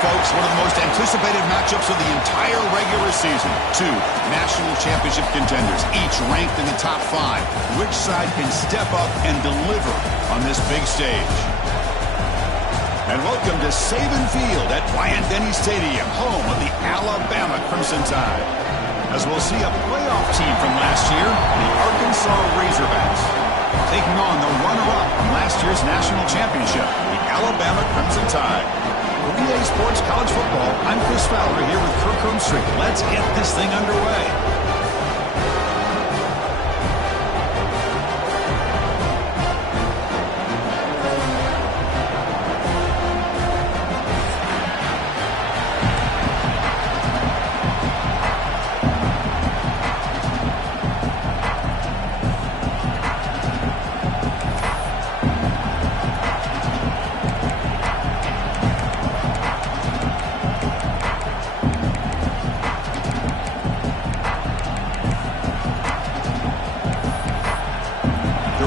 folks, one of the most anticipated matchups of the entire regular season. Two national championship contenders, each ranked in the top 5. Which side can step up and deliver on this big stage? And welcome to Saban Field at Bryant-Denny Stadium, home of the Alabama Crimson Tide. As we'll see a playoff team from last year, the Arkansas Razorbacks, taking on the runner-up from last year's national championship, the Alabama Crimson Tide. For EA Sports College Football, I'm Chris Fowler here with Kirk Hermstrick. Let's get this thing underway.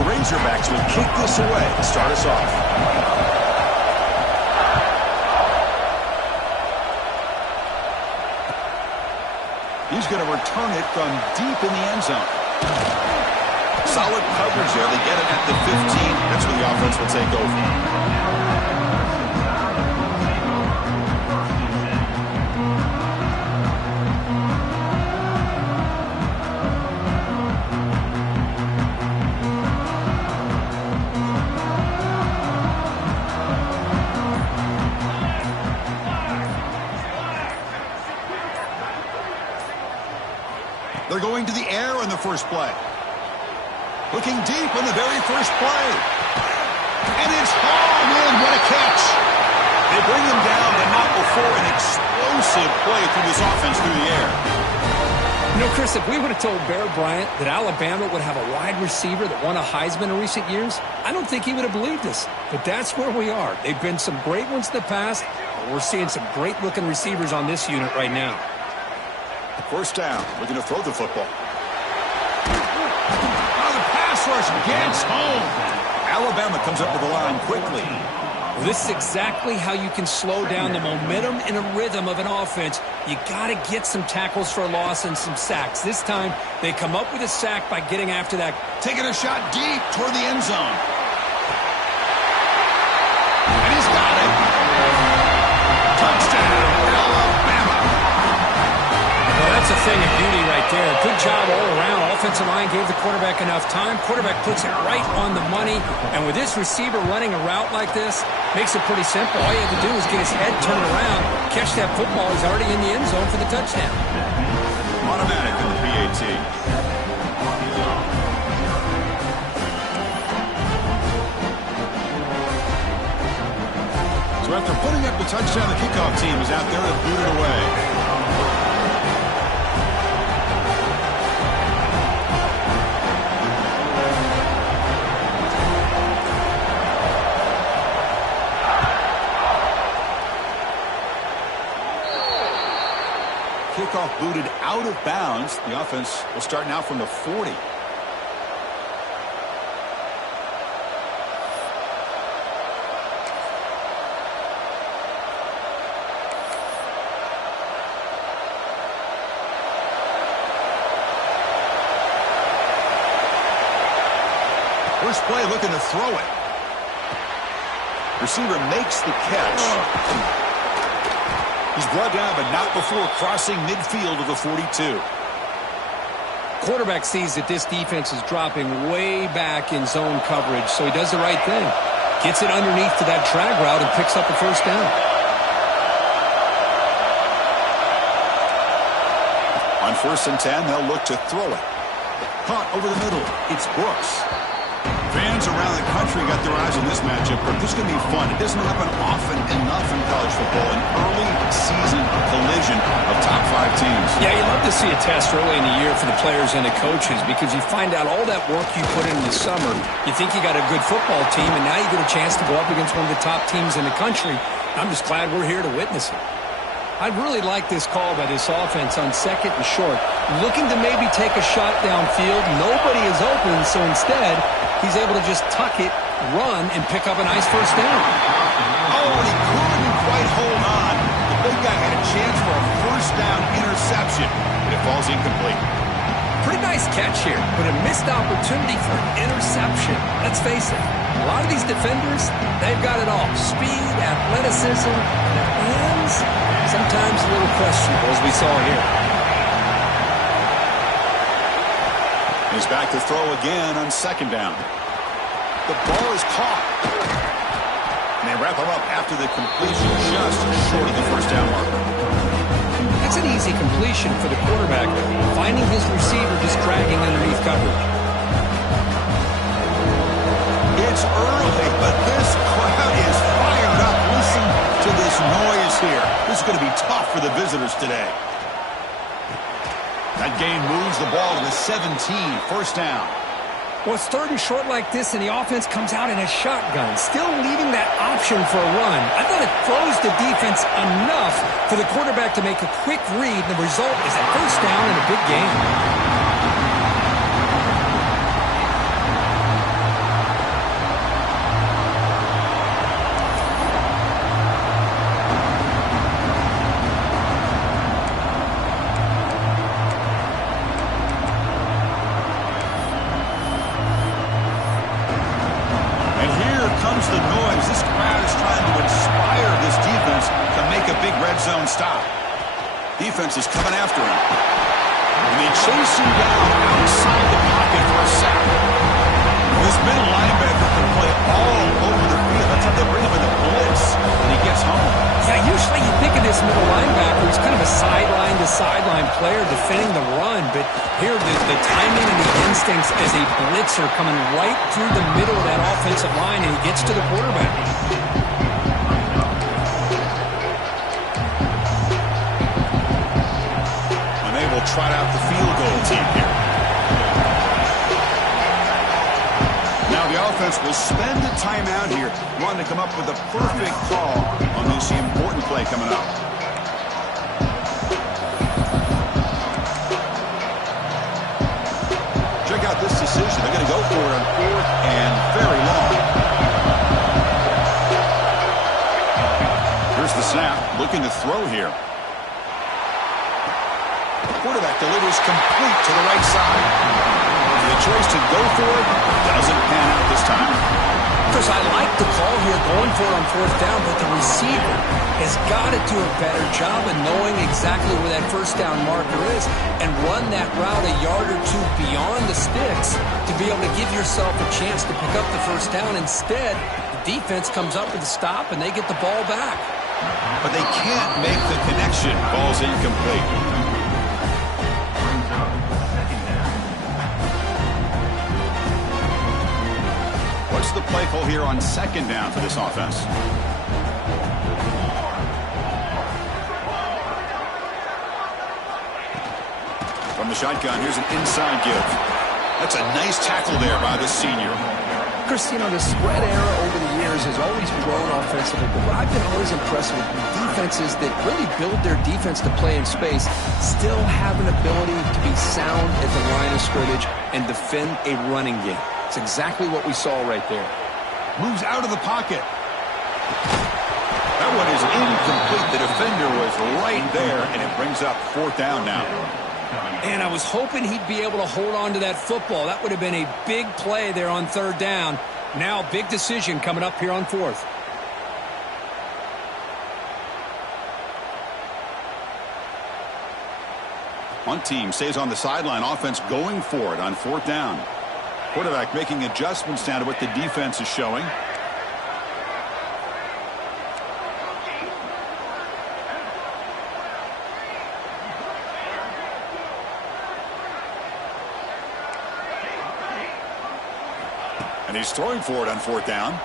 Razorbacks will kick this away to start us off. He's going to return it from deep in the end zone. Solid coverage there. They get it at the 15. That's where the offense will take over. They're going to the air on the first play. Looking deep on the very first play. And it's hauled in. What a catch. They bring him down, but not before an explosive play through this offense through the air. You know, Chris, if we would have told Bear Bryant that Alabama would have a wide receiver that won a Heisman in recent years, I don't think he would have believed us. But that's where we are. They've been some great ones in the past, but we're seeing some great-looking receivers on this unit right now. First down, looking to throw the football. Oh, the pass rush gets home. Alabama comes up with the line quickly. Well, this is exactly how you can slow down the momentum and a rhythm of an offense. You got to get some tackles for a loss and some sacks. This time, they come up with a sack by getting after that. Taking a shot deep toward the end zone. And he's got it. Touchdown, Alabama. That's a thing of beauty right there. Good job all around. Offensive line gave the quarterback enough time. Quarterback puts it right on the money. And with this receiver running a route like this, makes it pretty simple. All you have to do is get his head turned around, catch that football. He's already in the end zone for the touchdown. Automatic in the PAT. So after putting up the touchdown, the kickoff team is out there to boot it away. Kickoff booted out of bounds. The offense will start now from the 40. First play looking to throw it. Receiver makes the catch. He's brought down, but not before crossing midfield of the 42. Quarterback sees that this defense is dropping way back in zone coverage, so he does the right thing. Gets it underneath to that drag route and picks up the first down. On 1st and 10, they'll look to throw it. Caught over the middle. It's Brooks. Fans around the country got their eyes on this matchup, but this is going to be fun. It doesn't happen often enough in college football, an early season collision of top 5 teams. Yeah, you love to see a test early in the year for the players and the coaches because you find out all that work you put in the summer. You think you got a good football team, and now you get a chance to go up against one of the top teams in the country. I'm just glad we're here to witness it. I really like this call by this offense on 2nd and short. Looking to maybe take a shot downfield. Nobody is open, so instead, he's able to just tuck it, run, and pick up a nice first down. Oh, and he couldn't quite hold on. big guy had a chance for a first down interception, but it falls incomplete. Pretty nice catch here, but a missed opportunity for an interception. Let's face it, a lot of these defenders, they've got it all. Speed, athleticism, their hands, sometimes a little questionable, as we saw here. He's back to throw again on second down. The ball is caught. And they wrap him up after the completion, just short of the first down marker. That's an easy completion for the quarterback, finding his receiver just dragging underneath coverage. It's early, but this crowd is fired up. Listen to this noise here. This is going to be tough for the visitors today. That gain moves the ball to the 17, first down. Well, it's third and short like this, and the offense comes out in a shotgun, still leaving that option for a run. I thought it throws the defense enough for the quarterback to make a quick read. The result is a first down and a big gain. The noise. This crowd is trying to inspire this defense to make a big red zone stop. Defense is coming after him. And they chase him down outside the pocket for a sack. This middle linebacker can play all over the field. That's how they bring him in the blitz when he gets home. Yeah, usually you think of this middle linebacker. He's kind of a sideline-to-sideline player defending the run, but here the timing and the instincts as a blitzer coming right through the middle of that offensive line, and he gets to the quarterback. And they will trot out the field goal team here. Now the offense will spend the timeout here, wanting to come up with a perfect call on this important play coming up. Check out this decision. They're going to go for it on fourth and very long. Here's the snap, looking to throw here. The quarterback delivers complete to the right side. The choice to go for it doesn't pan out this time. Chris, I like the call here going for it on fourth down, but the receiver has got to do a better job of knowing exactly where that first down marker is and run that route a yard or two beyond the sticks to be able to give yourself a chance to pick up the first down. Instead, the defense comes up with a stop and they get the ball back. But they can't make the connection. Ball's incomplete. What's the play call here on second down for this offense? From the shotgun, here's an inside give. That's a nice tackle there by the senior. Chris, you know, the spread era over the years has always grown offensively, but what I've been always impressed with defenses that really build their defense to play in space still have an ability to be sound at the line of scrimmage and defend a running game. It's exactly what we saw right there. Moves out of the pocket. That one is incomplete. The defender was right there, and it brings up fourth down now. And I was hoping he'd be able to hold on to that football. That would have been a big play there on third down. Now, big decision coming up here on fourth. One team stays on the sideline. Offense going for it on fourth down. Quarterback making adjustments now to what the defense is showing. And he's throwing for it on fourth down.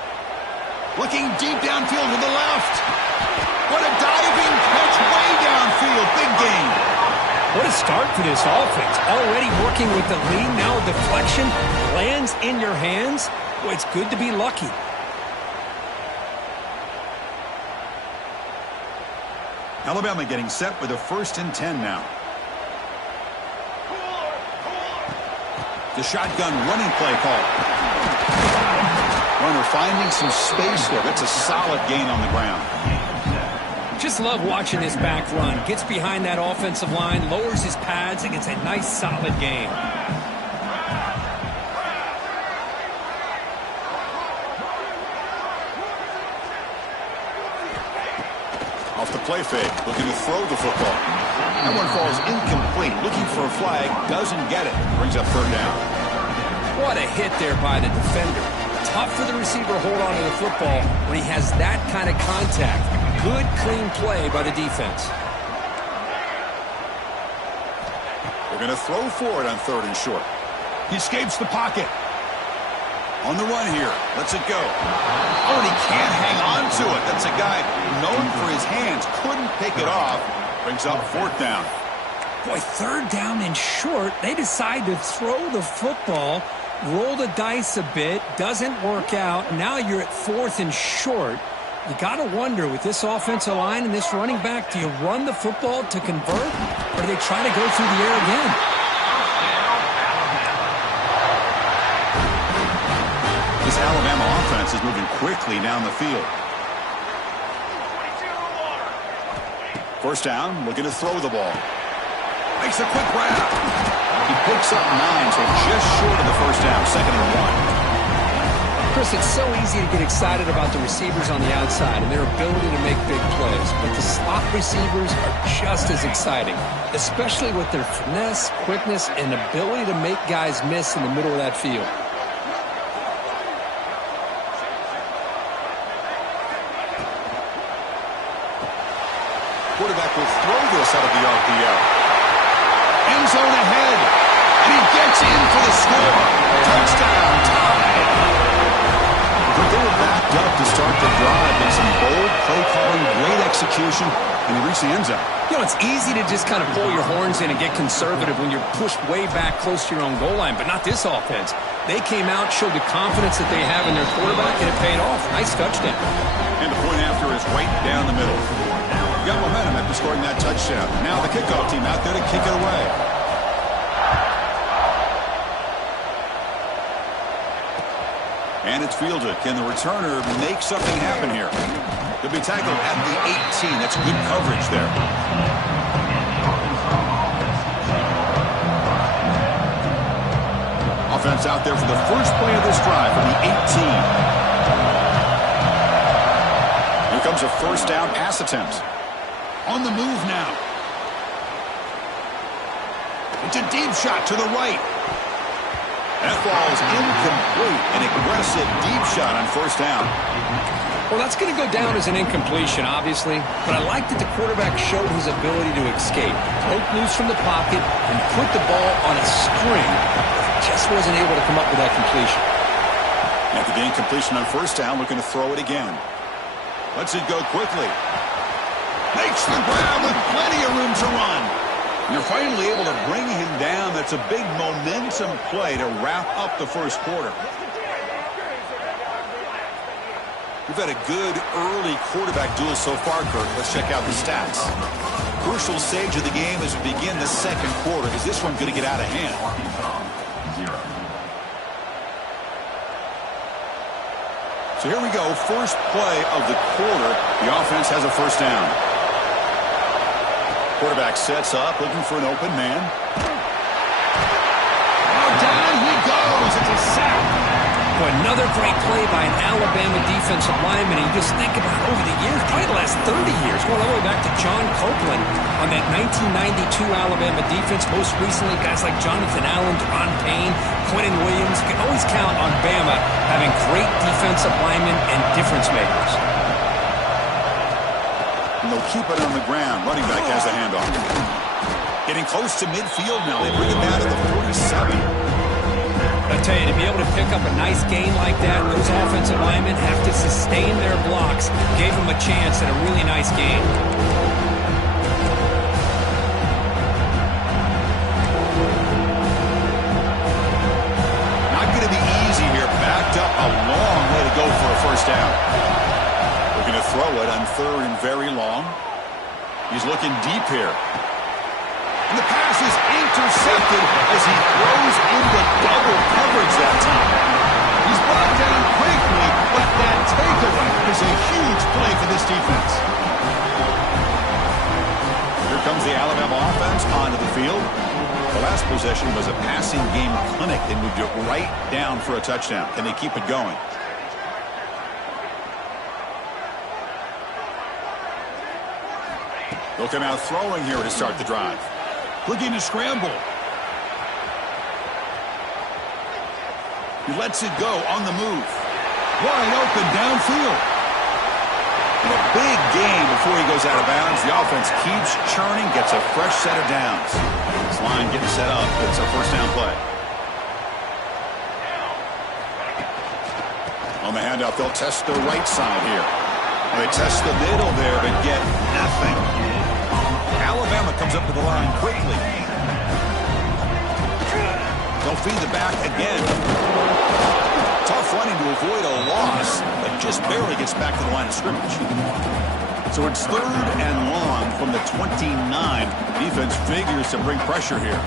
Looking deep downfield to the left. What a diving catch way downfield. Big gain. What a start for this offense. Already working with the lead. Now a deflection lands in your hands. Boy, it's good to be lucky. Alabama getting set with a 1st and 10 now. The shotgun running play call. Runner finding some space there. That's a solid gain on the ground. Just love watching this back run. Gets behind that offensive line, lowers his pads, and gets a nice, solid gain. Off the play fake, looking to throw the football. That one falls incomplete. Looking for a flag, doesn't get it. Brings up third down. What a hit there by the defender. Tough for the receiver to hold on to the football when he has that kind of contact. Good, clean play by the defense. They're going to throw for it on third and short. He escapes the pocket. On the run here. Lets it go. Oh, and he can't hang on to it. That's a guy known for his hands. Couldn't pick it off. Brings up fourth down. Boy, third down and short. They decide to throw the football, roll the dice a bit. Doesn't work out. Now you're at fourth and short. You got to wonder, with this offensive line and this running back, do you run the football to convert, or do they try to go through the air again? This Alabama offense is moving quickly down the field. First down, looking to throw the ball. Makes a quick grab. He picks up 9, so just short of the first down, 2nd and 1. Chris, it's so easy to get excited about the receivers on the outside and their ability to make big plays, but the slot receivers are just as exciting, especially with their finesse, quickness, and ability to make guys miss in the middle of that field. Quarterback will throw this out of the RPO. End zone ahead. And he gets in for the score. Touchdown, tie. But they were backed up to start the drive. And some bold play calling, great execution, and he reached the end zone. You know, it's easy to just kind of pull your horns in and get conservative when you're pushed way back close to your own goal line, but not this offense. They came out, showed the confidence that they have in their quarterback, and it paid off. Nice touchdown. And the point after is right down the middle. Got momentum after scoring that touchdown. Now the kickoff team out there to kick it away. And it's fielded. Can the returner make something happen here? Could be tackled at the 18. That's good coverage there. Offense out there for the first play of this drive from the 18. Here comes a first down pass attempt. On the move now. It's a deep shot to the right. That falls incomplete. An aggressive deep shot on first down. Well, that's going to go down as an incompletion, obviously, but I like that the quarterback showed his ability to escape, broke loose from the pocket, and put the ball on a string, but just wasn't able to come up with that completion. After the incompletion on first down, looking to throw it again. Lets it go quickly. Makes the grab with plenty of room to run. You're finally able to bring him down. That's a big momentum play to wrap up the first quarter. We've had a good early quarterback duel so far, Kirk. Let's check out the stats. Crucial stage of the game as we begin the second quarter. Is this one going to get out of hand? So here we go. First play of the quarter. The offense has a first down. Quarterback sets up, looking for an open man. Oh, down he goes. It's a sack. Well, another great play by an Alabama defensive lineman. And you just think about over the years, probably the last 30 years, going all the way back to John Copeland on that 1992 Alabama defense. Most recently, guys like Jonathan Allen, Deron Payne, Quentin Williams. You can always count on Bama having great defensive linemen and difference makers. And they'll keep it on the ground. Running back has the handoff. Getting close to midfield now. They bring it down to the 47. I tell you, to be able to pick up a nice gain like that, those offensive linemen have to sustain their blocks. Gave them a chance at a really nice game. Not going to be easy here. Backed up a long way to go for a first down. Looking to throw it on third and very long. He's looking deep here. And the pass is intercepted as he throws into double coverage that time. He's brought down quickly, but that takeaway is a huge play for this defense. comes the Alabama offense onto the field. The last possession was a passing game clinic. They moved it right down for a touchdown. Can they keep it going? They'll come out throwing here to start the drive. Looking to scramble. He lets it go on the move. Wide open downfield. And a big gain before he goes out of bounds. The offense keeps churning, gets a fresh set of downs. This line getting set up. It's a first down play. On the handoff, they'll test the right side here. And they test the middle there, but get nothing. Alabama comes up to the line quickly. They'll feed the back again. Tough running to avoid a loss, but just barely gets back to the line of scrimmage. So it's 3rd and long from the 29. Defense figures to bring pressure here.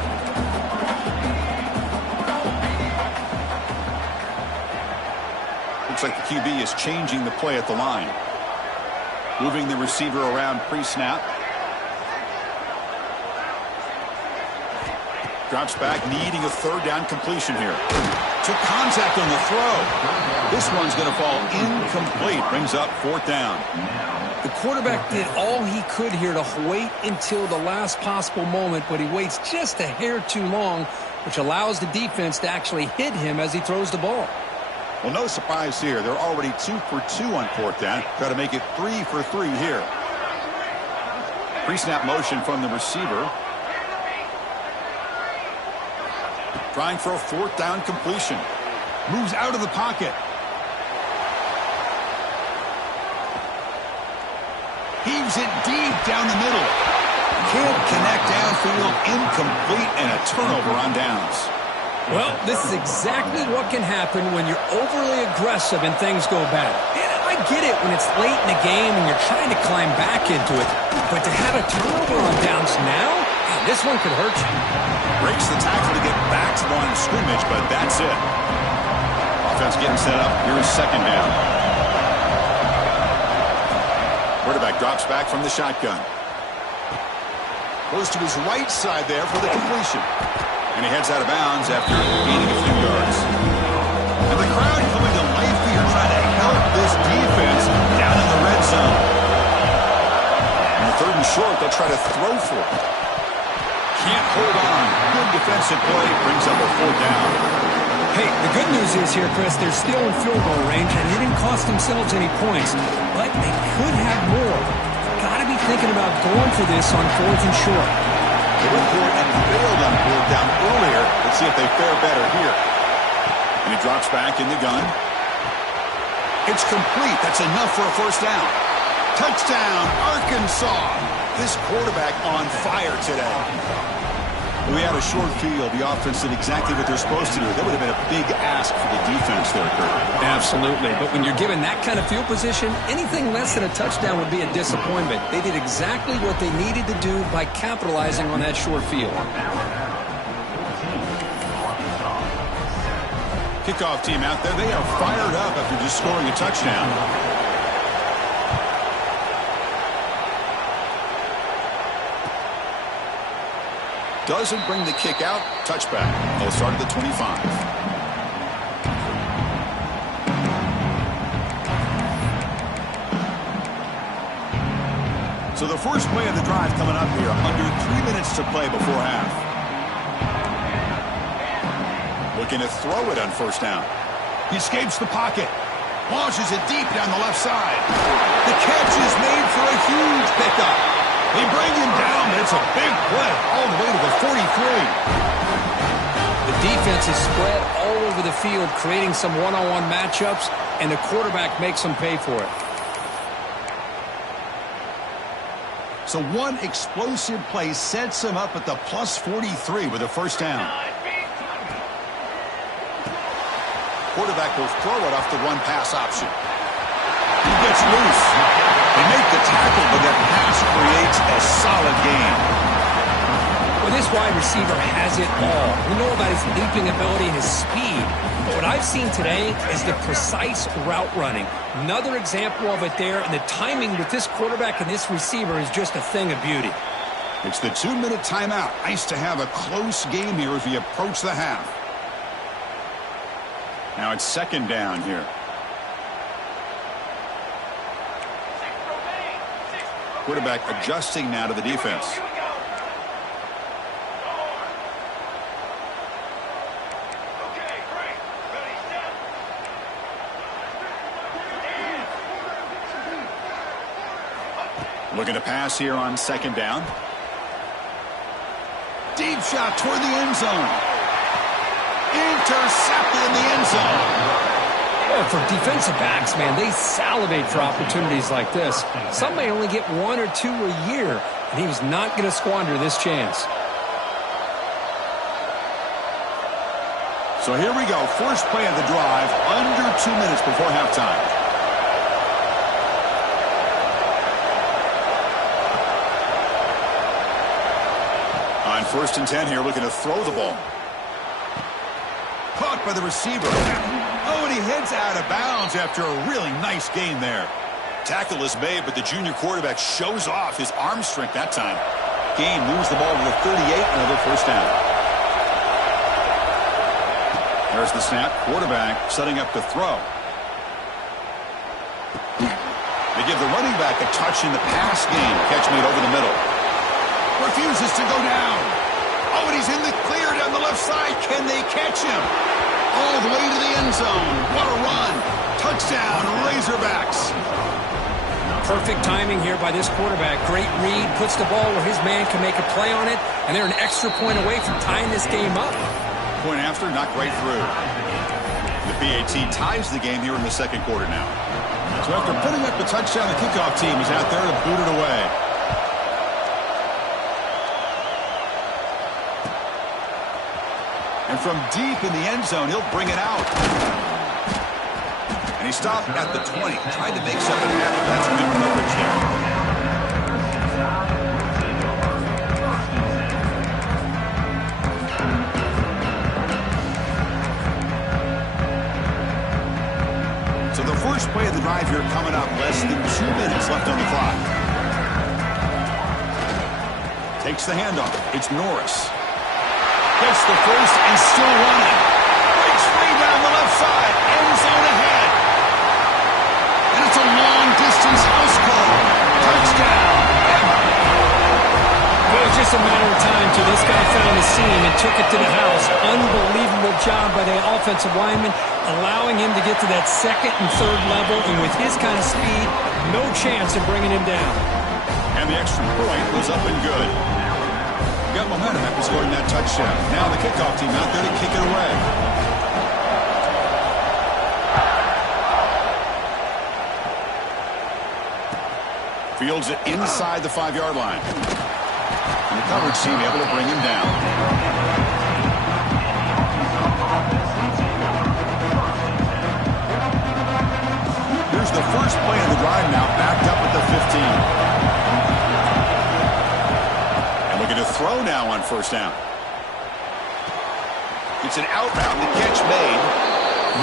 Looks like the QB is changing the play at the line. Moving the receiver around pre-snap. Drops back, needing a 3rd down completion here. Took contact on the throw. This one's going to fall incomplete. Brings up 4th down. The quarterback did all he could here to wait until the last possible moment, but he waits just a hair too long, which allows the defense to actually hit him as he throws the ball. Well, no surprise here. They're already 2 for 2 on 4th down. Try to make it 3 for 3 here. Pre-snap motion from the receiver. Trying for a 4th down completion. Moves out of the pocket. Heaves it deep down the middle. Can't connect downfield. Incomplete and a turnover on downs. Well, this is exactly what can happen when you're overly aggressive and things go bad. And I get it when it's late in the game and you're trying to climb back into it. But to have a turnover on downs now, this one could hurt you. Breaks the tackle to get back to the line of scrimmage, but that's it. Offense getting set up. Here is 2nd down. Quarterback drops back from the shotgun. Goes to his right side there for the completion. And he heads out of bounds after gaining a few yards. And the crowd coming to life here trying to help this defense down in the red zone. On the 3rd and short, they'll try to throw for it. Can't hold on. Good defensive play. Brings up a 4th down. Hey, the good news is here, Chris, they're still in field goal range, and they didn't cost themselves any points. But they could have more. Got to be thinking about going for this on 4th and short. They went for it and failed on 4th down earlier. Let's see if they fare better here. And he drops back in the gun. It's complete. That's enough for a 1st down. Touchdown, Arkansas. This quarterback on fire today. We had a short field. The offense did exactly what they're supposed to do. That would have been a big ask for the defense there, Kurt. Absolutely. But when you're given that kind of field position, anything less than a touchdown would be a disappointment. They did exactly what they needed to do by capitalizing on that short field. Kickoff team out there. They are fired up after just scoring a touchdown. Doesn't bring the kick out. Touchback. They'll start at the 25. So the first play of the drive coming up here. Under 3 minutes to play before half. Looking to throw it on 1st down. He escapes the pocket. Launches it deep down the left side. The catch is made for a huge pickup. They bring him down, but it's a big play all the way to the 43. The defense is spread all over the field, creating some one-on-one matchups, and the quarterback makes them pay for it. So one explosive play sets him up at the plus 43 with a 1st down. Quarterback will throw it off the run-pass option. He gets loose. They make the tackle, but that pass creates a solid gain. Well, this wide receiver has it all. We know about his leaping ability and his speed. But what I've seen today is the precise route running. Another example of it there, and the timing with this quarterback and this receiver is just a thing of beauty. It's the 2-minute timeout. Nice to have a close game here as we approach the half. Now it's second down here. Quarterback adjusting now to the defense. Looking to pass here on second down. Deep shot toward the end zone. Intercepted in the end zone. Well, for defensive backs, man, they salivate for opportunities like this. Some may only get 1 or 2 a year, and he was not going to squander this chance. So here we go. First play of the drive, under 2 minutes before halftime. On 1st and 10 here, looking to throw the ball. Caught by the receiver. Oh, and he heads out of bounds after a really nice gain there. Tackle is made, but the junior quarterback shows off his arm strength that time. Gain moves the ball to the 38, another first down. There's the snap. Quarterback setting up to throw. They give the running back a touch in the pass game. Catch made over the middle. Refuses to go down. Oh, and he's in the clear down the left side. Can they catch him? All the way to the end zone. What a run. Touchdown, Razorbacks. Perfect timing here by this quarterback. Great read. Puts the ball where his man can make a play on it. And they're an extra point away from tying this game up. Point after, knocked right through. The PAT ties the game here in the second quarter now. So after putting up the touchdown, the kickoff team is out there to boot it away. And from deep in the end zone, he'll bring it out. And he stopped at the 20, tried to make something happen. That's good coverage there. So the first play of the drive here coming up, less than 2 minutes left on the clock. Takes the handoff. It's Norris. Gets the first and still running. Breaks free down the left side. End zone ahead. And it's a long-distance house call. Touchdown, Bama. Well, it was just a matter of time till this guy found the seam and took it to the house. Unbelievable job by the offensive lineman, allowing him to get to that second and third level. And with his kind of speed, no chance of bringing him down. And the extra point was up and good. Got momentum after scoring that touchdown. Now the kickoff team out there to kick it away. Fields it inside the 5-yard line. And the coverage team able to bring him down. Here's the first play of the drive now, backed up at the 15. To throw now on first down. It's an out route. The catch made.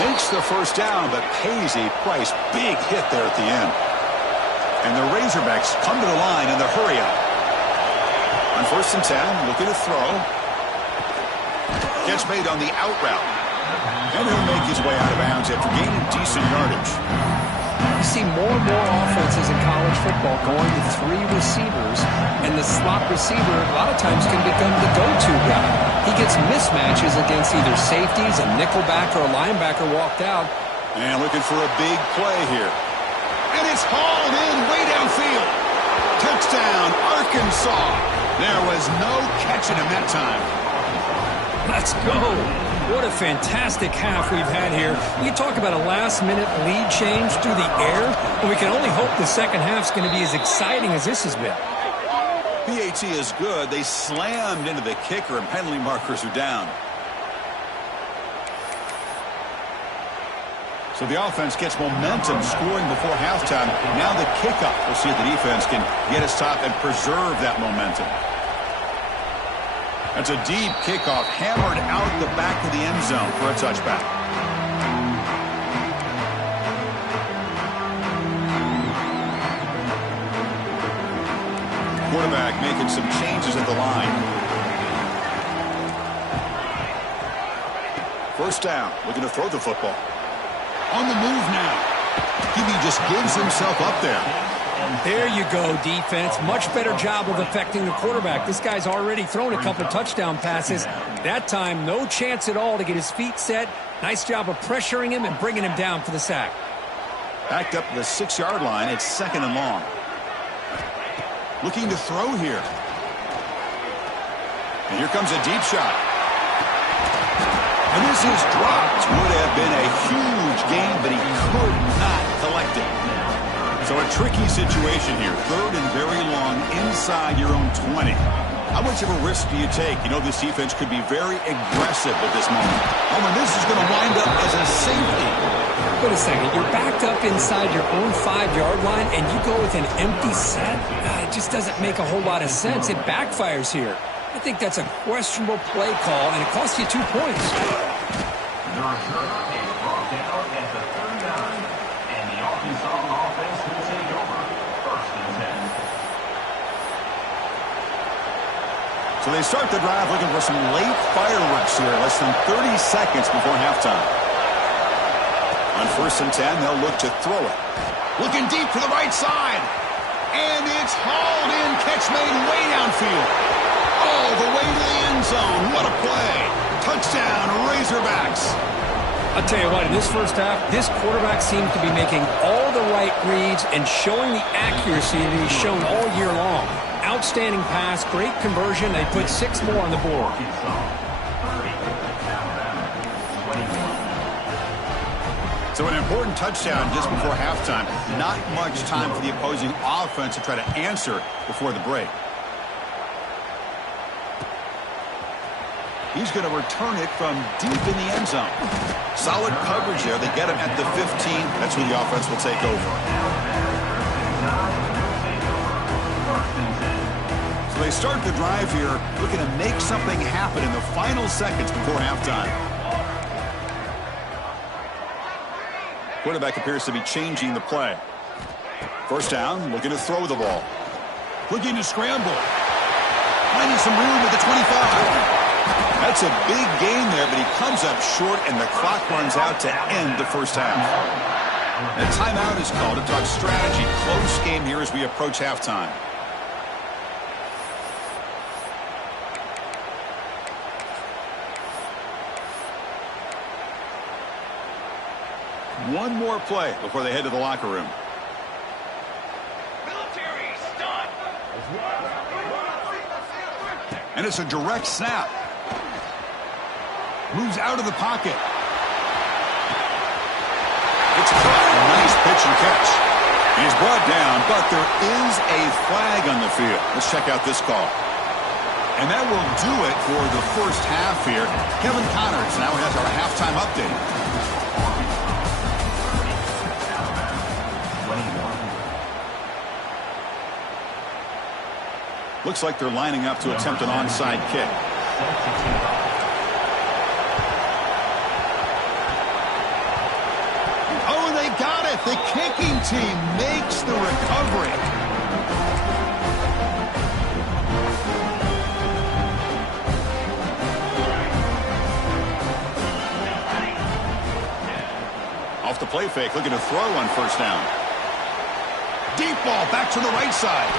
Makes the first down, but pays a price. Big hit there at the end. And the Razorbacks come to the line in the hurry up. On 1st and 10, looking to throw. Catch made on the out route. And he'll make his way out of bounds after gaining decent yardage. You see more and more offenses in college football going to 3 receivers, and the slot receiver a lot of times can become the go-to guy. He gets mismatches against either safeties, a nickelback, or a linebacker walked out. And looking for a big play here. And it's hauled in way downfield. Touchdown, Arkansas. There was no catching him that time. Let's go. What a fantastic half we've had here. You talk about a last-minute lead change through the air, and we can only hope the second half's going to be as exciting as this has been. PAT is good. They slammed into the kicker, and penalty markers are down. So the offense gets momentum scoring before halftime. Now the kickoff. We'll see if the defense can get a stop and preserve that momentum. That's a deep kickoff, hammered out the back of the end zone for a touchback. Quarterback making some changes at the line. First down, looking to throw the football. On the move now. He just gives himself up there. There you go, defense. Much better job of affecting the quarterback. This guy's already thrown a couple touchdown passes. That time, no chance at all to get his feet set. Nice job of pressuring him and bringing him down for the sack. Backed up to the 6-yard line. It's 2nd and long. Looking to throw here. And here comes a deep shot. And this is dropped. Would have been a huge gain, but he could not collect it. So a tricky situation here. 3rd and very long inside your own 20. How much of a risk do you take? You know this defense could be very aggressive at this moment. Oh, and this is going to wind up as a safety. Wait a second. You're backed up inside your own 5-yard line, and you go with an empty set? It just doesn't make a whole lot of sense. It backfires here. I think that's a questionable play call, and it costs you 2 points. The returner is brought down at the 39, and the Arkansas offense will take over 1st and 10. So they start the drive looking for some late fireworks here. Less than 30 seconds before halftime. On 1st and 10, they'll look to throw it. Looking deep to the right side. And it's hauled in. Catch made way downfield. All the way to the end zone. What a play. Touchdown, Razorbacks. I'll tell you what, in this first half, this quarterback seems to be making all the right reads and showing the accuracy that he's shown all year long. Outstanding pass, great conversion. They put 6 more on the board. So an important touchdown just before halftime. Not much time for the opposing offense to try to answer before the break. He's going to return it from deep in the end zone. Solid coverage there. They get him at the 15. That's where the offense will take over. So they start the drive here, looking to make something happen in the final seconds before halftime. Quarterback appears to be changing the play. First down, looking to throw the ball. Looking to scramble. Finding some room at the 25. That's a big gain there, but he comes up short, and the clock runs out to end the first half. A timeout is called to talk strategy. Close game here as we approach halftime. One more play before they head to the locker room. Military stop. And it's a direct snap. Moves out of the pocket. It's caught. Nice pitch and catch. He's brought down, but there is a flag on the field. Let's check out this call. And that will do it for the first half here. Kevin Connors now has our halftime update. Looks like they're lining up to attempt an onside kick. Oh, they got it. The kicking team makes the recovery. Off the play fake, looking to throw on first down. Deep ball back to the right side.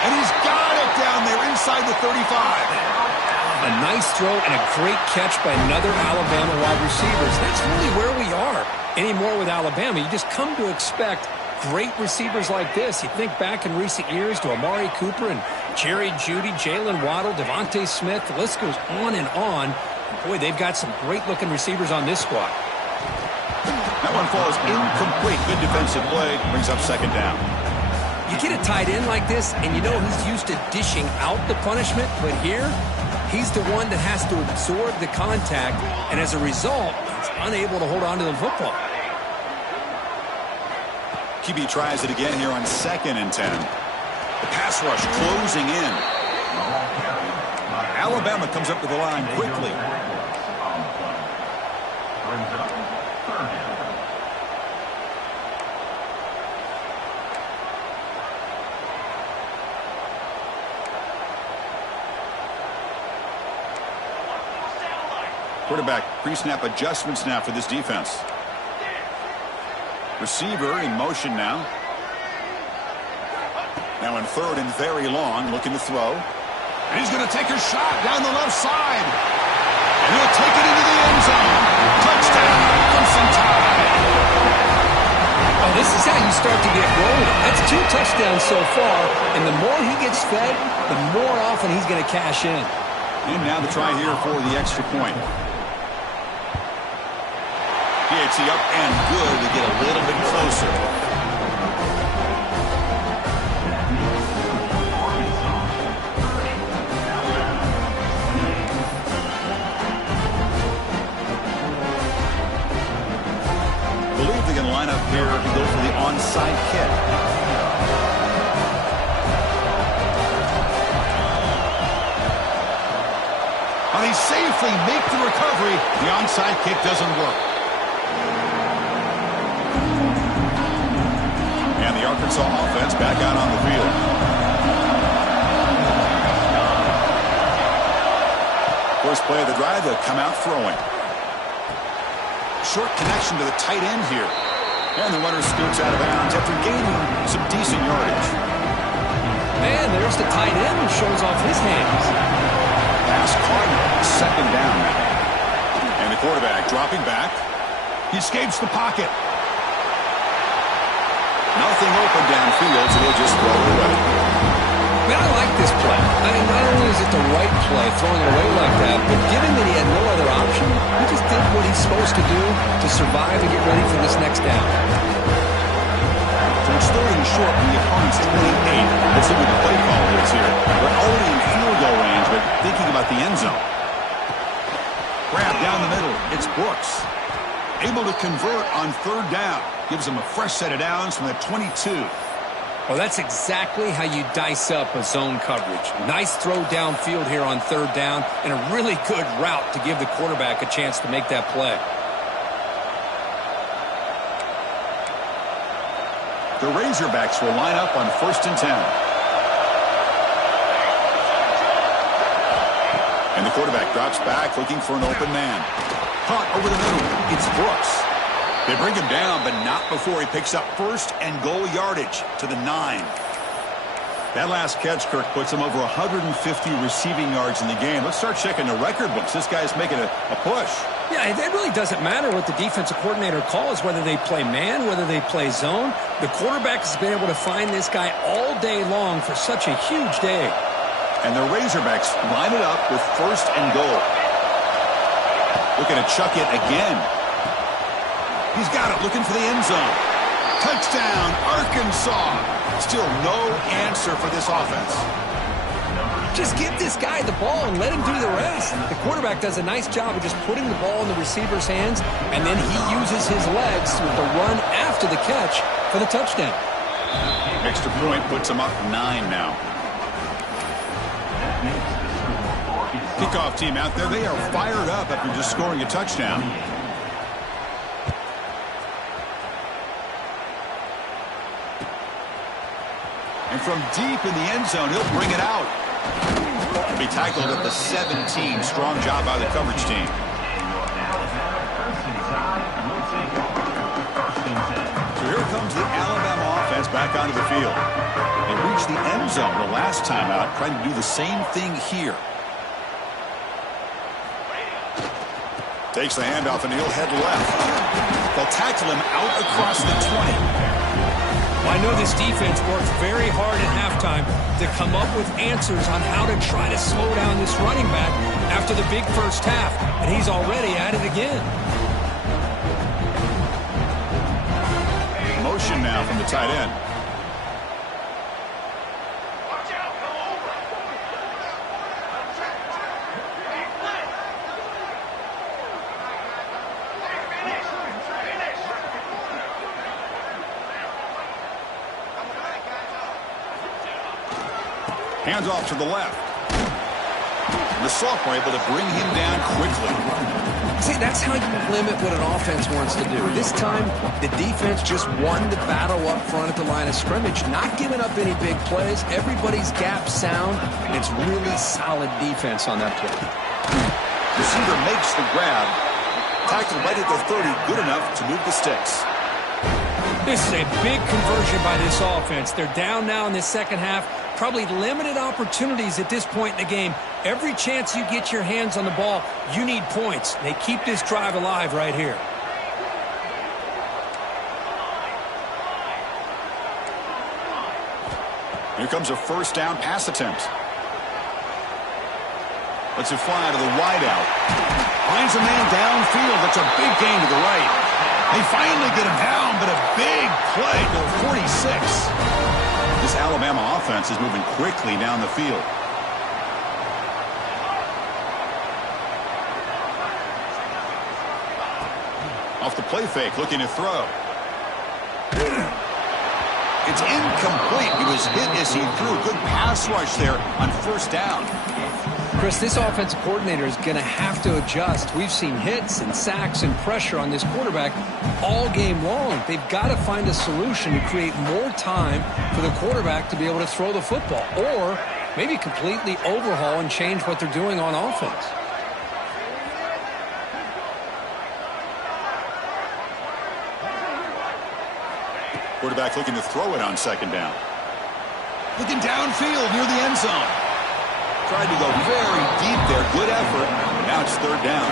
And he's got it down there inside the 35. A nice throw and a great catch by another Alabama wide receiver. That's really where we are anymore with Alabama. You just come to expect great receivers like this. You think back in recent years to Amari Cooper and Jerry Jeudy, Jalen Waddle, Devontae Smith. The list goes on and on. Boy, they've got some great-looking receivers on this squad. That one falls incomplete. Good defensive play. Brings up second down. You get a tight end like this, and you know he's used to dishing out the punishment, but here, he's the one that has to absorb the contact, and as a result, he's unable to hold on to the football. QB tries it again here on 2nd and 10. The pass rush closing in. Alabama comes up to the line quickly. Quarterback pre-snap adjustments now for this defense. Receiver in motion now. Now in third and very long, looking to throw. And he's going to take a shot down the left side. And he'll take it into the end zone. Touchdown, Crimson Tide. Oh, this is how you start to get rolling. That's 2 touchdowns so far, and the more he gets fed, the more often he's going to cash in. And now the try here for the extra point. PHC up and good to get a little bit closer. Believe they can line up here and go for the onside kick. But they safely make the recovery. The onside kick doesn't work. And the Arkansas offense back out on the field. First play of the drive, they'll come out throwing. Short connection to the tight end here. And the runner scoots out of bounds after gaining some decent yardage. Man, there's the tight end who shows off his hands. Pass caught, second down now. And the quarterback dropping back. He escapes the pocket. Nothing open downfield, so they'll just throw it away. Man, I like this play. I mean, not only is it the right play, throwing it away like that, but given that he had no other option, he just did what he's supposed to do to survive and get ready for this next down. So it's third and short from the opponent's 28. Let's see what the play call is here. They're already in field goal range, but thinking about the end zone. Grab down the middle. It's Brooks. Able to convert on third down. Gives him a fresh set of downs from the 22. Well, that's exactly how you dice up a zone coverage. Nice throw downfield here on third down, and a really good route to give the quarterback a chance to make that play. The Razorbacks will line up on 1st and 10. And the quarterback drops back looking for an open man. Caught over the middle. It's Brooks. They bring him down, but not before he picks up first and goal yardage to the 9. That last catch, Kirk, puts him over 150 receiving yards in the game. Let's start checking the record books. This guy's making a push. Yeah, it really doesn't matter what the defensive coordinator calls, whether they play man, whether they play zone. The quarterback has been able to find this guy all day long for such a huge day. And the Razorbacks line it up with first and goal. Looking to chuck it again. He's got it, looking for the end zone. Touchdown, Arkansas. Still no answer for this offense. Just give this guy the ball and let him do the rest. The quarterback does a nice job of just putting the ball in the receiver's hands, and then he uses his legs with the run after the catch for the touchdown. Extra point puts him up 9 now. Kickoff team out there, they are fired up after just scoring a touchdown. And from deep in the end zone, he'll bring it out. He'll be tackled at the 17. Strong job by the coverage team. So here comes the Alabama offense back onto the field. They reached the end zone the last time out, trying to do the same thing here. Takes the handoff and he'll head left. They'll tackle him out across the 20. I know this defense worked very hard at halftime to come up with answers on how to try to slow down this running back after the big first half, and he's already at it again. Motion now from the tight end. Hands off to the left. The sophomore able to bring him down quickly. See, that's how you limit what an offense wants to do. This time, the defense just won the battle up front at the line of scrimmage, not giving up any big plays. Everybody's gap sound, and it's really solid defense on that play. Receiver makes the grab. Tackled right at the 30, good enough to move the sticks. This is a big conversion by this offense. They're down now in the second half. Probably limited opportunities at this point in the game. Every chance you get your hands on the ball, you need points. They keep this drive alive right here. Here comes a first down pass attempt. Lets it fly to the wideout. Finds a man downfield. That's a big gain to the right. They finally get him down, but a big play to the 46. This Alabama offense is moving quickly down the field. Off the play fake, looking to throw. It's incomplete. He was hit as he threw a good pass rush there on first down. Chris, this offensive coordinator is going to have to adjust. We've seen hits and sacks and pressure on this quarterback all game long. They've got to find a solution to create more time for the quarterback to be able to throw the football, or maybe completely overhaul and change what they're doing on offense. Quarterback looking to throw it on second down. Looking downfield near the end zone. Tried to go very deep there. Good effort. And now it's third down.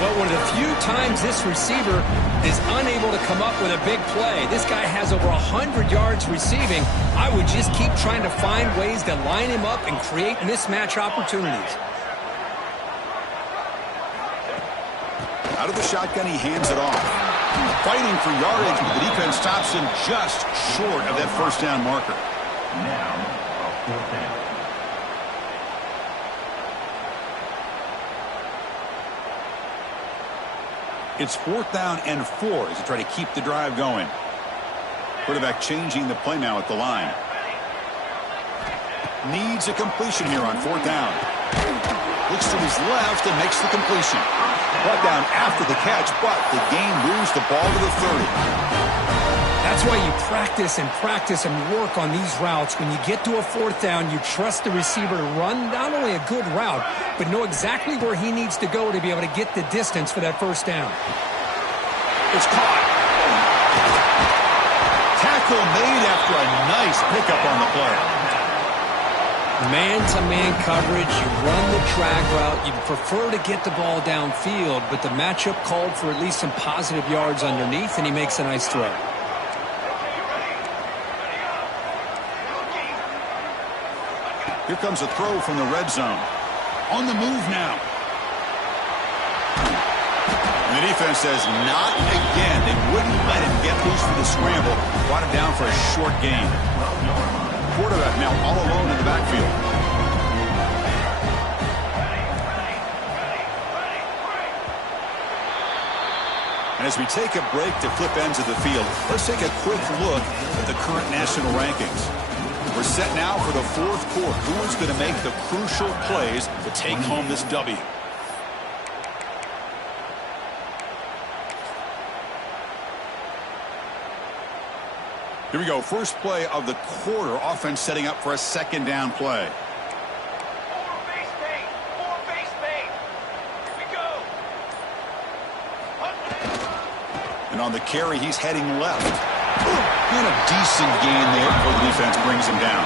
Well, one of the few times this receiver is unable to come up with a big play. This guy has over 100 yards receiving. I would just keep trying to find ways to line him up and create mismatch opportunities. Out of the shotgun, he hands it off. Fighting for yardage, but the defense stops him just short of that first down marker. Now, a fourth down. It's fourth down and 4 as they try to keep the drive going. Quarterback changing the play now at the line. Needs a completion here on fourth down. Looks to his left and makes the completion. Brought down after the catch, but the gain moves the ball to the 30. That's why you practice and work on these routes. When you get to a fourth down, you trust the receiver to run not only a good route, but know exactly where he needs to go to be able to get the distance for that first down. It's caught. Tackle made after a nice pickup on the play. Man-to-man coverage, you run the drag route, you prefer to get the ball downfield, but the matchup called for at least some positive yards underneath, and he makes a nice throw. Here comes a throw from the red zone. On the move now. And the defense says, not again. They wouldn't let him get loose for the scramble. Brought him down for a short gain. Quarterback now all alone in the backfield. And as we take a break to flip ends of the field, let's take a quick look at the current national rankings. We're set now for the fourth quarter. Who is going to make the crucial plays to take home this W? Here we go. First play of the quarter. Offense setting up for a second down play. And on the carry, he's heading left. And a decent gain there before the defense brings him down.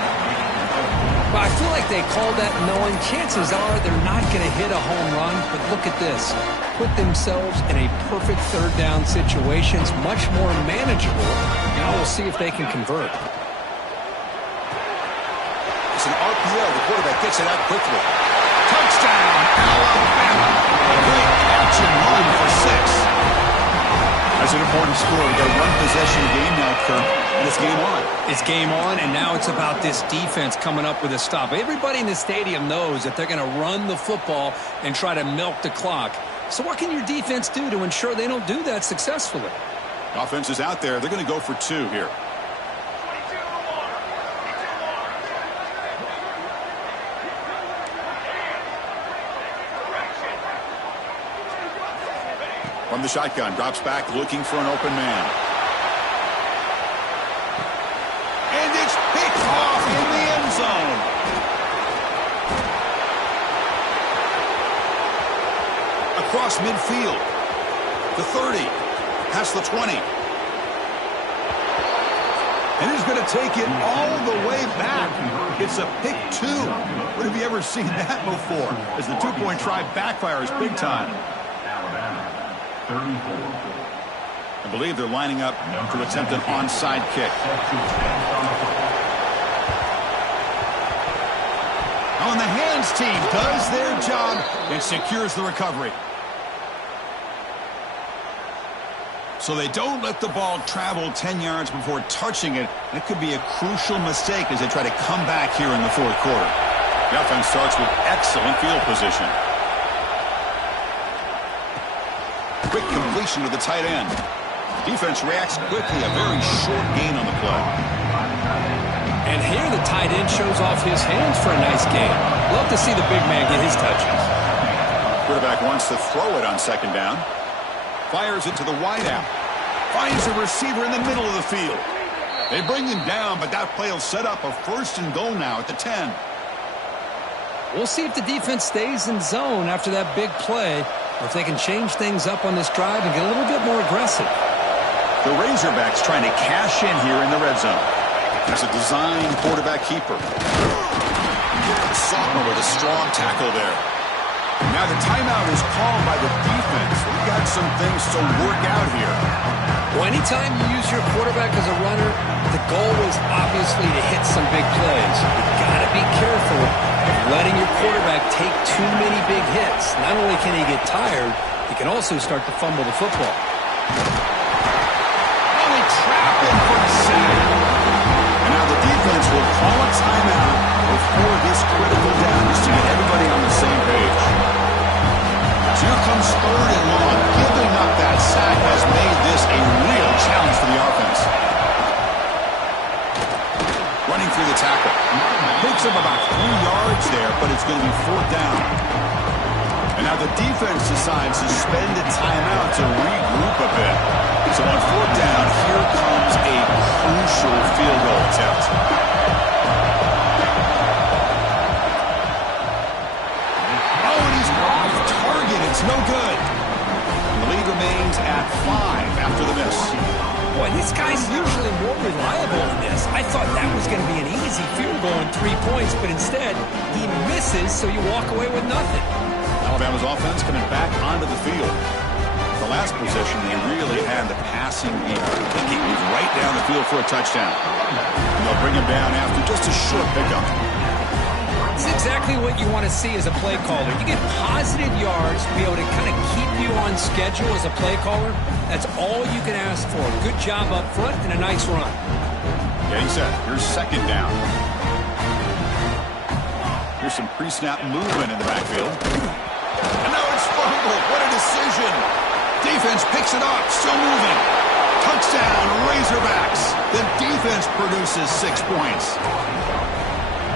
Well, I feel like they called that knowing chances are they're not going to hit a home run, but look at this. Put themselves in a perfect third down situation. It's much more manageable. Now we'll see if they can convert. It's an RPO. The quarterback gets it out quickly. Touchdown, Alabama. Great catch and run for 6. That's an important score. We've got a one-possession game now, Kirk, and it's game on. It's game on, and now it's about this defense coming up with a stop. Everybody in the stadium knows that they're going to run the football and try to milk the clock. So what can your defense do to ensure they don't do that successfully? Offense is out there. They're going to go for 2 here. From the shotgun, drops back, looking for an open man. And it's picked off in the end. zone. past midfield. The 30. Past the 20. And he's going to take it all the way back. It's a pick 2. When have you ever seen that before? As the two-point try backfires big time. I believe they're lining up to attempt an onside kick. On the hands team does their job and secures the recovery. So they don't let the ball travel 10 yards before touching it. That could be a crucial mistake as they try to come back here in the fourth quarter. The offense starts with excellent field position. Quick completion to the tight end. Defense reacts quickly, a very short gain on the play. And here the tight end shows off his hands for a nice gain. Love to see the big man get his touches. Quarterback wants to throw it on second down. Fires it to the wideout. Finds a receiver in the middle of the field. They bring him down, but that play will set up a first and goal now at the 10. We'll see if the defense stays in zone after that big play, or if they can change things up on this drive and get a little bit more aggressive. The Razorbacks trying to cash in here in the red zone. There's a design quarterback keeper. Sophomore with a strong tackle there. Now the timeout is called by the defense. We've got some things to work out here. Well, anytime you use your quarterback as a runner, the goal is obviously to hit some big plays. You've got to be careful of letting your quarterback take too many big hits. Not only can he get tired, he can also start to fumble the football. Only trapping for a sack. And now the defense will call a timeout before this critical down just to get everybody on the same page. So here comes third and long. Giving up that sack has made this a real challenge for the offense. Running through the tackle. Picks up about 3 yards there, but it's going to be fourth down. And now the defense decides to spend a timeout to regroup a bit. So on fourth down, here comes a crucial field goal attempt. Oh, and he's off target. It's no good. And the lead remains at 5 after the miss. Boy, this guy's usually more reliable in this. I thought that was going to be an easy field goal and 3 points, but instead, he misses, so you walk away with nothing. Alabama's offense coming back onto the field. The last possession, they really had the passing game. I think he was right down the field for a touchdown. They'll bring him down after just a short pickup. It's exactly what you want to see as a play caller. You get positive yards to be able to kind of keep you on schedule as a play caller. That's all you can ask for. Good job up front and a nice run. Getting set. Here's second down. Here's some pre-snap movement in the backfield. And now it's fumbled. What a decision. Defense picks it up. Still moving. Touchdown, Razorbacks. The defense produces 6 points.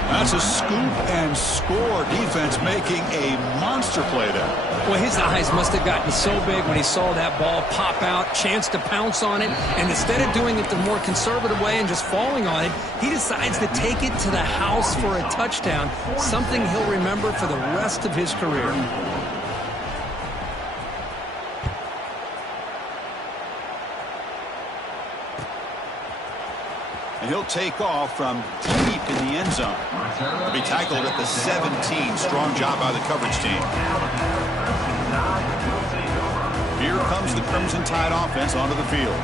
That's a scoop and score. Defense making a monster play there. Well, his eyes must have gotten so big when he saw that ball pop out, chance to pounce on it, and instead of doing it the more conservative way and just falling on it, he decides to take it to the house for a touchdown, something he'll remember for the rest of his career. And he'll take off from deep in the end zone. He'll be tackled at the 17. Strong job by the coverage team. Here comes the Crimson Tide offense onto the field.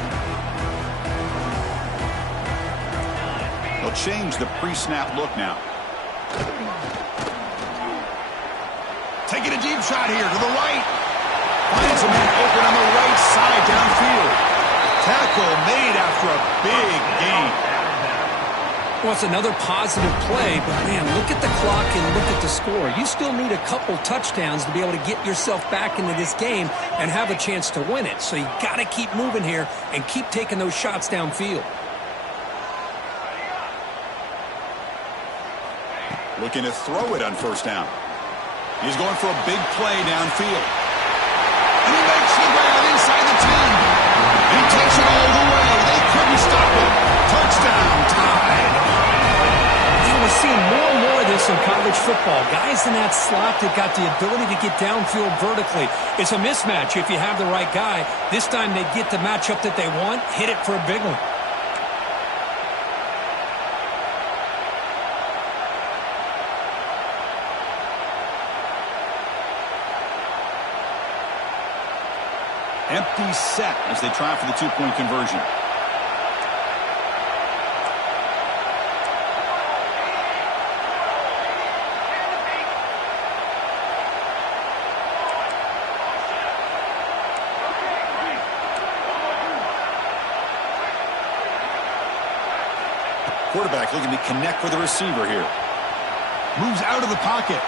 They'll change the pre-snap look now. Taking a deep shot here to the right. Finds a man open on the right side downfield. Tackle made after a big gain. Well, it's another positive play, but man, look at the clock and look at the score. You still need a couple touchdowns to be able to get yourself back into this game and have a chance to win it. So you got to keep moving here and keep taking those shots downfield. Looking to throw it on first down. He's going for a big play downfield. And he makes the grab inside the 10. And he takes it all the way. They couldn't stop him. Touchdown, Tide. We're seeing more and more of of this in college football. Guys in that slot that got the ability to get downfield vertically. It's a mismatch if you have the right guy. This time they get the matchup that they want, hit it for a big one. Empty set as they try for the two-point conversion. Quarterback looking to connect with the receiver here. Moves out of the pocket.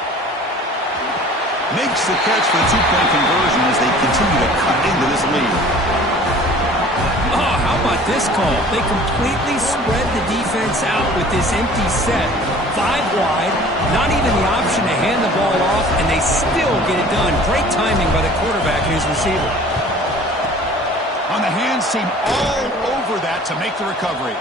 Makes the catch for the two-point conversion as they continue to cut into this lead. Oh, how about this call? They completely spread the defense out with this empty set. 5 wide, not even the option to hand the ball off, and they still get it done. Great timing by the quarterback and his receiver. On the hands team all over that to make the recovery.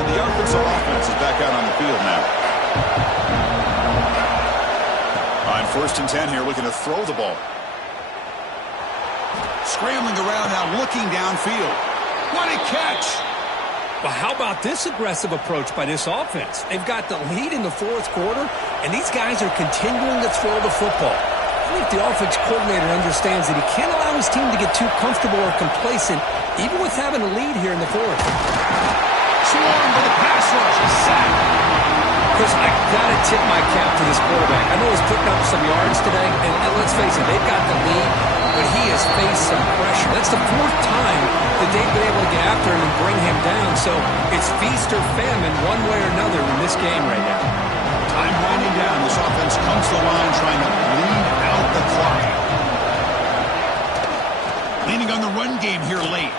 And the Arkansas offense is back out on the field now. On 1st and 10 here, looking to throw the ball. Scrambling around now, looking downfield. What a catch! Well, how about this aggressive approach by this offense? They've got the lead in the 4th quarter, and these guys are continuing to throw the football. I think the offense coordinator understands that he can't allow his team to get too comfortable or complacent, even with having a lead here in the 4th. Swarmed with a pass rush, a sack. Chris, I got to tip my cap to this quarterback. I know he's putting up some yards today, and let's face it, they've got the lead, but he has faced some pressure. That's the 4th time that they've been able to get after him and bring him down. So it's feast or famine one way or another in this game right now. Time winding down. This offense comes to the line trying to bleed out the clock. Leaning on the run game here late.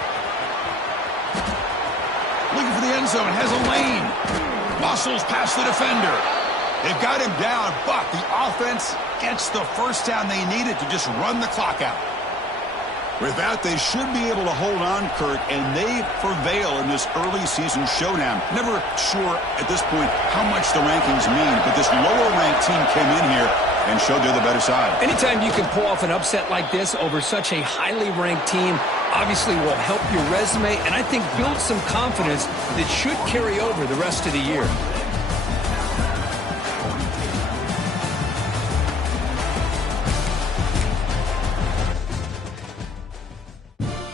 Looking for the end zone. Has a lane. Muscles past the defender. They've got him down, but the offense gets the first down they needed to just run the clock out. With that, they should be able to hold on, Kurt, and they prevail in this early season showdown. Never sure at this point how much the rankings mean, but this lower-ranked team came in here and showed they're the better side. Anytime you can pull off an upset like this over such a highly ranked team, obviously will help your resume and I think build some confidence that should carry over the rest of the year.